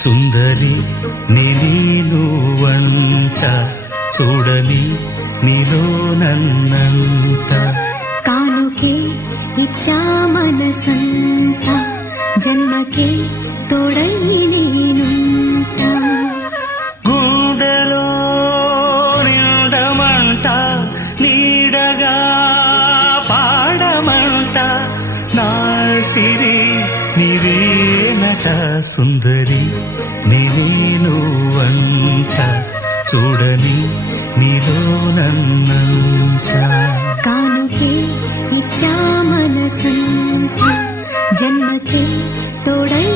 సుందరి నేను వంట చూడని నీలో నన్నంట కానుకే ఇచ్చా మనసంత జన్మకే తోడై నేనుంటా గుండెలో నిండమంట నీడగా పాడమంట నా సిరి నీవేనట సుందరి నేను వంట చూడని నీలో నన్నంత కానుకే ఇచ్చా మనసంత జన్మకే తోడై